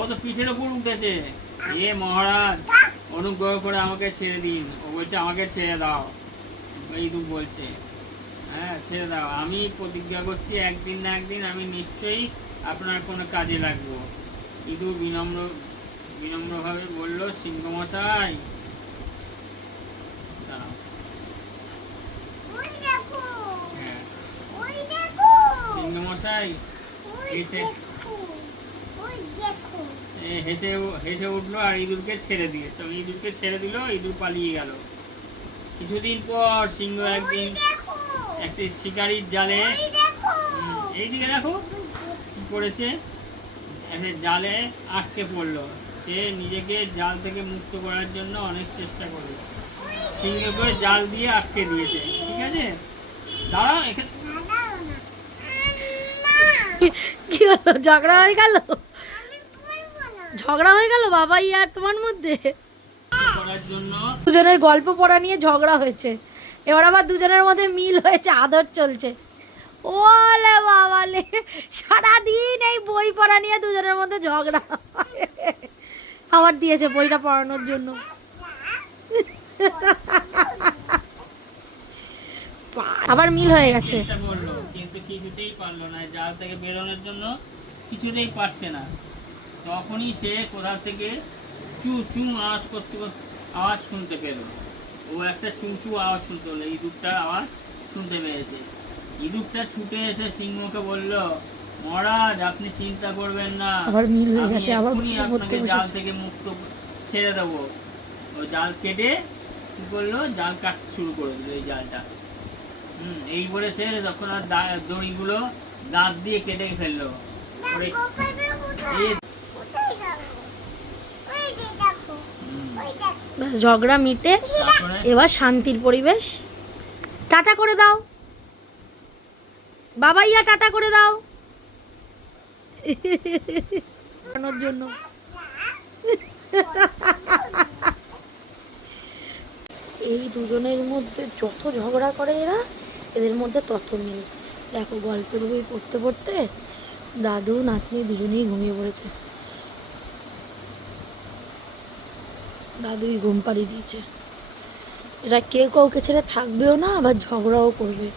ও তো পিঠের ওপর উঠেছে। এ মহারাজ, অনুগ্রহ করে আমাকে ছেড়ে দিন। ও বলছে আমাকে ছেড়ে দাও। এইটুকু বলছে, হ্যাঁ ছেড়ে দাও। আমি প্রতিজ্ঞা করছি একদিন না একদিন আমি নিশ্চয়ই আপনার কোনো কাজে লাগবো। ইঁদুর বিনম্রভাবে বলল, সিংহমশাই। দাঁড়াও। হ্যাঁ, সিংহমশাই এসে হেসে উঠলো আর ইঁদুরকে ছেড়ে দিয়ে, তো ইঁদুরকে ছেড়ে দিল, ইঁদুর পালিয়ে গেল। কিছুদিন পর সিংহ একদিন একটি শিকারির জালে, এইদিকে দেখো কি করেছে, একটা জালে আটকে পড়লো। সে নিজেকে জাল থেকে মুক্ত করার জন্য অনেক চেষ্টা করলো। সিংহকে জাল দিয়ে আটকে দিয়েছে। ঠিক আছে, দাঁড়াও এখানে। কি হলো, ঝগড়া হয়ে গেল? ঝগড়া হয়ে গেল বাবাই আর তোমার মধ্যে? করার জন্য দুজনের গল্প পড়া নিয়ে ঝগড়া হয়েছে, এবার আবার দুজনের মধ্যে মিল হয়েছে, আদর চলছে। ওলে বাবালে, সারাদিন এই বই পড়া নিয়ে দুজনের মধ্যে ঝগড়া। আবার দিয়েছে বইটা পড়ানোর জন্য। আবার মিল হয়ে গেছে। চেষ্টা করলো কিন্তু কিছুতেই পারলো না, জাল থেকে বেরোনোর জন্য কিছুতেই পারছে না। তখনই সে কোথা থেকে চু চু আওয়াজ করতে করতে আওয়াজ শুনতে পেল। ও একটা চু চু আওয়াজ শুনতে হলো, ইঁদুরটার আওয়াজ শুনতে পেয়েছে। ইঁদুরটা ছুটে এসে সিংহকে বলল, মহারাজ আপনি চিন্তা করবেন না, আবার মিল হয়ে আমি গেছে, আবার এক্ষুনি পড়তে আপনাকে জাল বসেছে। থেকে মুক্ত ছেড়ে দেবো। ও জাল কেটে কি করলো, জাল কাটতে শুরু করে দিল এই জালটা। এই বলে সে তখন আর দড়িগুলো দাঁত দিয়ে কেটে ফেললো। ঝগড়া মিটে এবার শান্তির পরিবেশ। টাটা করে দাও বাবাইয়া, টাটা করে দাও জন্য। এই দুজনের মধ্যে যত ঝগড়া করে এরা, এদের মধ্যে তত মিল। দেখো গল্পের বই পড়তে পড়তে দাদু নাতনি দুজনেই ঘুমিয়ে পড়েছে। দাদুই ঘুম পাড়িয়ে দিয়েছে। এরা কেউ কাউকে ছেড়ে থাকবেও না, আবার ঝগড়াও করবে।